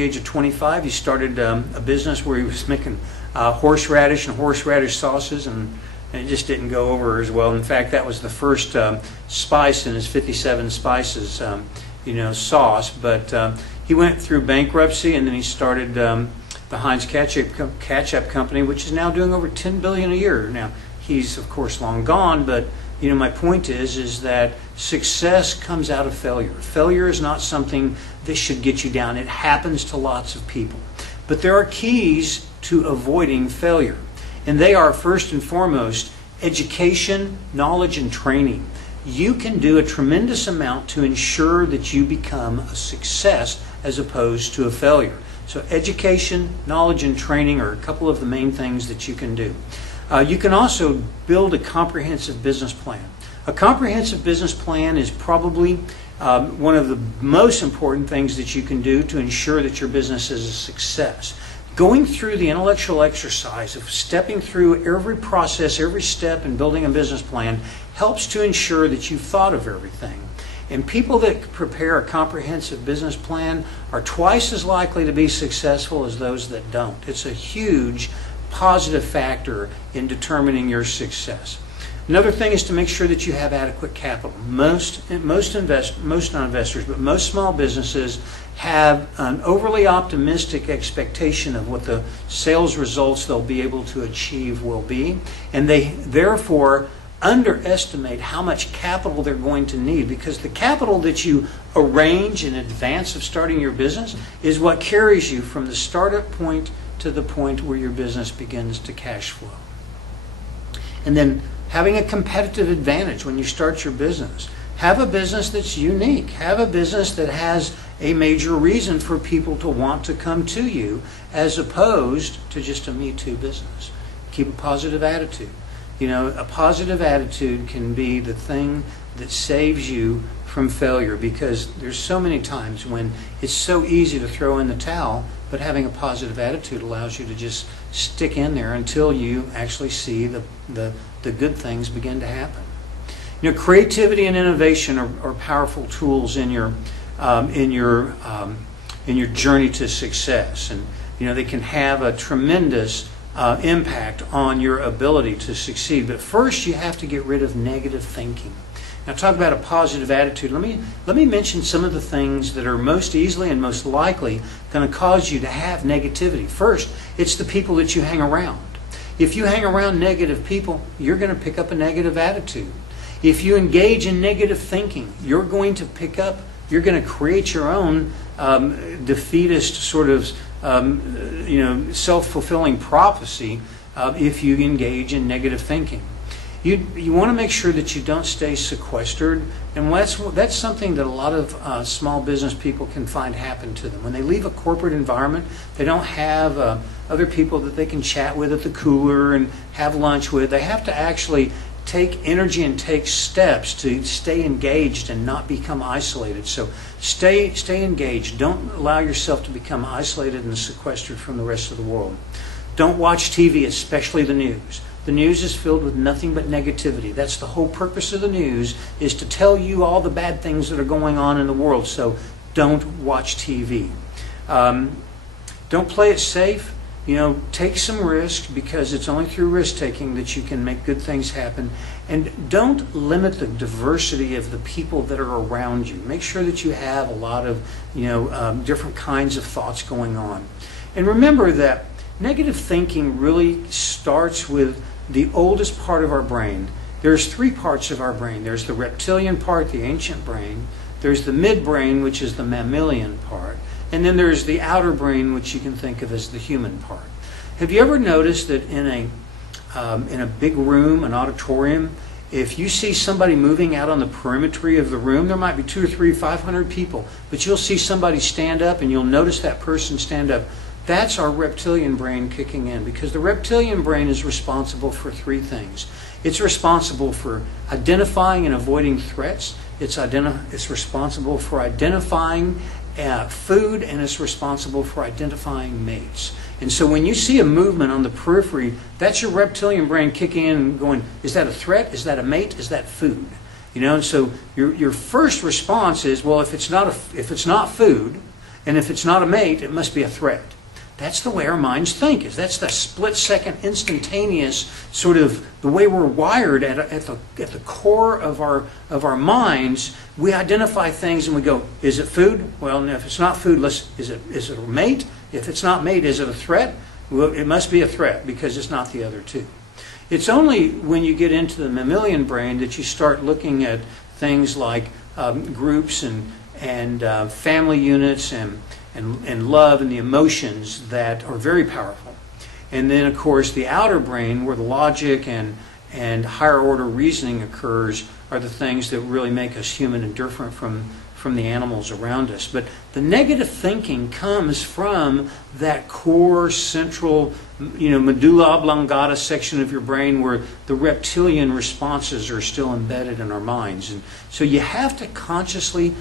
age of 25, he started a business where he was making horseradish and horseradish sauces, and it just didn't go over as well. In fact, that was the first spice in his 57 spices, sauce. But he went through bankruptcy, and then he started the Heinz Ketchup Company, which is now doing over $10 billion a year. Now, he's of course long gone, but my point is that success comes out of failure. Failure is not something that should get you down. It happens to lots of people. But there are keys to avoiding failure. And they are, first and foremost, education, knowledge, and training. You can do a tremendous amount to ensure that you become a success as opposed to a failure. So education, knowledge, and training are a couple of the main things that you can do. You can also build a comprehensive business plan. A comprehensive business plan is probably one of the most important things that you can do to ensure that your business is a success. Going through the intellectual exercise of stepping through every process, every step in building a business plan helps to ensure that you've thought of everything. And people that prepare a comprehensive business plan are twice as likely to be successful as those that don't. It's a huge positive factor in determining your success. Another thing is to make sure that you have adequate capital. Most non-investors, but most small businesses have an overly optimistic expectation of what the sales results they'll be able to achieve will be, and they therefore underestimate how much capital they're going to need, because the capital that you arrange in advance of starting your business is what carries you from the startup point to the point where your business begins to cash flow. And then having a competitive advantage when you start your business. Have a business that's unique. Have a business that has a major reason for people to want to come to you, as opposed to just a Me Too business. Keep a positive attitude. A positive attitude can be the thing that saves you from failure, because there's so many times when it's so easy to throw in the towel, but having a positive attitude allows you to just stick in there until you actually see the good things begin to happen. Creativity and innovation are powerful tools in your journey to success, and they can have a tremendous impact on your ability to succeed. But first, you have to get rid of negative thinking. Now, talk about a positive attitude. Let me mention some of the things that are most easily and most likely going to cause you to have negativity. First, it's the people that you hang around. If you hang around negative people, you're going to pick up a negative attitude. If you engage in negative thinking, you're going to create your own defeatist sort of self-fulfilling prophecy if you engage in negative thinking. You want to make sure that you don't stay sequestered, and that's something that a lot of small business people can find happen to them. When they leave a corporate environment, they don't have other people that they can chat with at the cooler and have lunch with. They have to actually take energy and take steps to stay engaged and not become isolated. So stay engaged. Don't allow yourself to become isolated and sequestered from the rest of the world. Don't watch TV, especially the news. The news is filled with nothing but negativity. That's the whole purpose of the news, is to tell you all the bad things that are going on in the world. So don't watch TV. Don't play it safe. Take some risk, because it's only through risk-taking that you can make good things happen. And don't limit the diversity of the people that are around you. Make sure that you have a lot of, different kinds of thoughts going on. And remember that negative thinking really starts with the oldest part of our brain. There's 3 parts of our brain. There's the reptilian part, the ancient brain. There's the midbrain, which is the mammalian part. And then there's the outer brain, which you can think of as the human part. Have you ever noticed that in a big room, an auditorium, if you see somebody moving out on the perimetry of the room, there might be 200 or 300, 500 people, but you'll see somebody stand up, and you'll notice that person stand up. That's our reptilian brain kicking in, because the reptilian brain is responsible for 3 things. It's responsible for identifying and avoiding threats. It's responsible for identifying food, and it's responsible for identifying mates. And so when you see a movement on the periphery, that's your reptilian brain kicking in and going, is that a threat? Is that a mate? Is that food? And so your first response is, well, if it's not food, And if it's not a mate, it must be a threat. That's the way our minds think. That's the split-second, instantaneous sort of the way we're wired at the core of our minds. We identify things and we go, is it food? Well, no, if it's not food, is it a mate? If it's not mate, is it a threat? Well, it must be a threat because it's not the other two. It's only when you get into the mammalian brain that you start looking at things like groups and family units and love and the emotions that are very powerful. And then, of course, the outer brain, where the logic and higher order reasoning occurs, are the things that really make us human and different from the animals around us. But the negative thinking comes from that core central, medulla oblongata section of your brain where the reptilian responses are still embedded in our minds. And so you have to consciously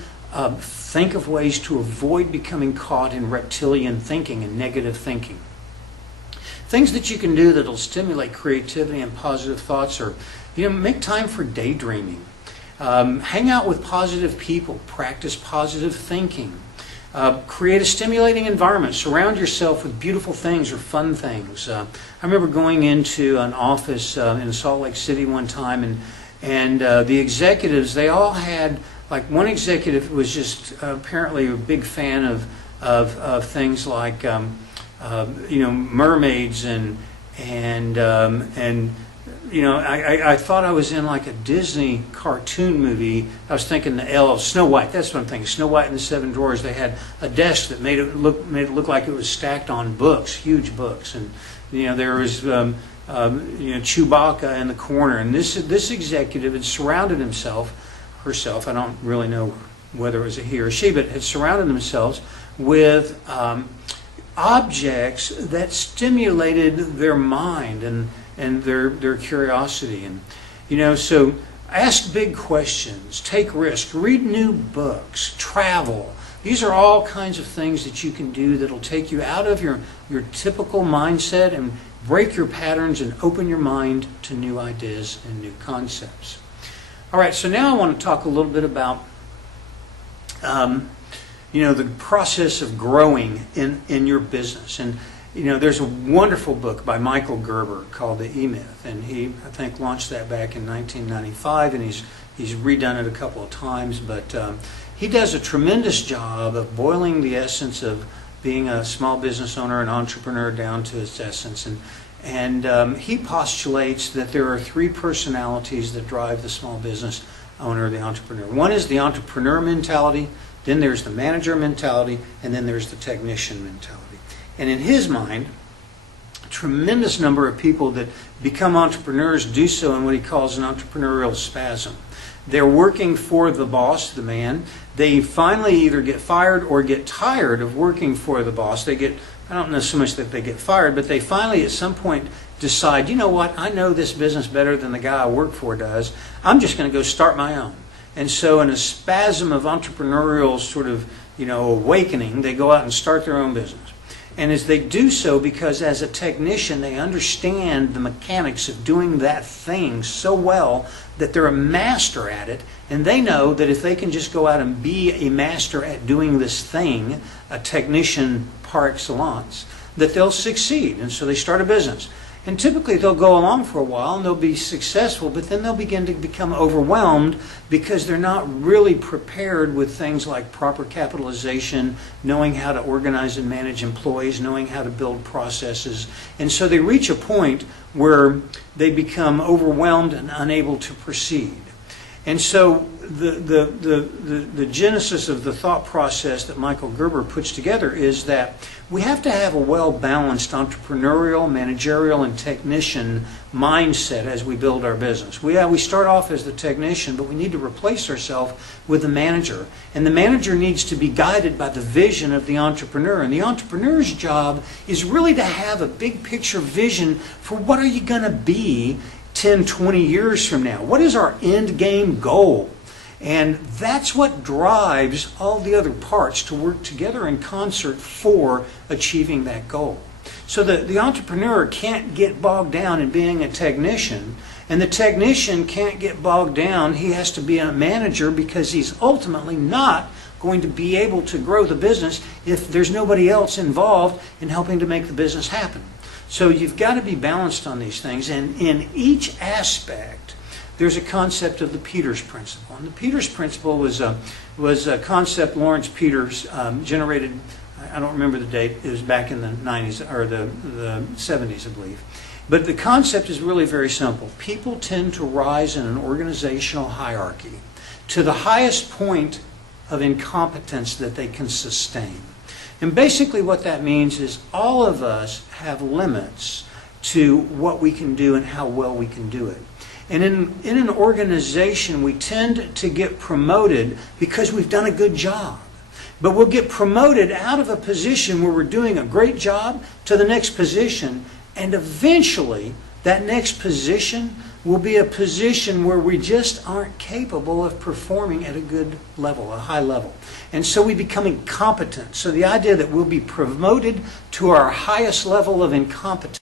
think of ways to avoid becoming caught in reptilian thinking and negative thinking. Things that you can do that will stimulate creativity and positive thoughts are, make time for daydreaming. Hang out with positive people. Practice positive thinking. Create a stimulating environment. Surround yourself with beautiful things or fun things. I remember going into an office in Salt Lake City one time, and the executives, they all had, like one executive was just apparently a big fan of things like mermaids and I thought I was in like a Disney cartoon movie. I was thinking the elves, Snow White. That's what I'm thinking. Snow White and the Seven Dwarfs. They had a desk that made it look like it was stacked on books, huge books, and there was Chewbacca in the corner. And this executive had surrounded herself. I don't really know whether it was a he or she, but had surrounded themselves with objects that stimulated their mind and their curiosity. And so ask big questions, take risks, read new books, travel. These are all kinds of things that you can do that'll take you out of your typical mindset and break your patterns and open your mind to new ideas and new concepts. All right, so now I want to talk a little bit about the process of growing in your business. And there's a wonderful book by Michael Gerber called The E-Myth, and he, I think, launched that back in 1995, and he's redone it a couple of times, but he does a tremendous job of boiling the essence of being a small business owner, an entrepreneur, down to its essence. And he postulates that there are three personalities that drive the small business owner, the entrepreneur. One is the entrepreneur mentality, then there's the manager mentality, and then there's the technician mentality. And in his mind, a tremendous number of people that become entrepreneurs do so in what he calls an entrepreneurial spasm. They're working for the boss, the man. They finally either get fired or get tired of working for the boss. I don't know so much that they get fired, but they finally at some point decide, I know this business better than the guy I work for does. I'm just going to go start my own. And so in a spasm of entrepreneurial sort of, awakening, they go out and start their own business. And as they do so, because as a technician, they understand the mechanics of doing that thing so well that they're a master at it, and they know that if they can just go out and be a master at doing this thing, a technician par excellence, that they'll succeed. And so they start a business. And typically they'll go along for a while and they'll be successful, but then they'll begin to become overwhelmed because they're not really prepared with things like proper capitalization, knowing how to organize and manage employees, knowing how to build processes. And so they reach a point where they become overwhelmed and unable to proceed. And so the genesis of the thought process that Michael Gerber puts together is that we have to have a well-balanced entrepreneurial, managerial, and technician mindset as we build our business. We start off as the technician, but we need to replace ourselves with the manager. And the manager needs to be guided by the vision of the entrepreneur. And the entrepreneur's job is really to have a big picture vision for what are you going to be 10, 20 years from now? What is our end game goal? And that's what drives all the other parts to work together in concert for achieving that goal. So the entrepreneur can't get bogged down in being a technician, and the technician can't get bogged down. He has to be a manager because he's ultimately not going to be able to grow the business if there's nobody else involved in helping to make the business happen. So you've got to be balanced on these things, and in each aspect there's a concept of the Peters Principle. And the Peters Principle was a concept Lawrence Peters generated. I don't remember the date. It was back in the 90s or the 70s, I believe. But the concept is really very simple. People tend to rise in an organizational hierarchy to the highest point of incompetence that they can sustain. And basically what that means is all of us have limits to what we can do and how well we can do it. And in an organization, we tend to get promoted because we've done a good job. But we'll get promoted out of a position where we're doing a great job to the next position, and eventually that next position will be a position where we just aren't capable of performing at a good level, a high level. And so we become incompetent. So the idea that we'll be promoted to our highest level of incompetence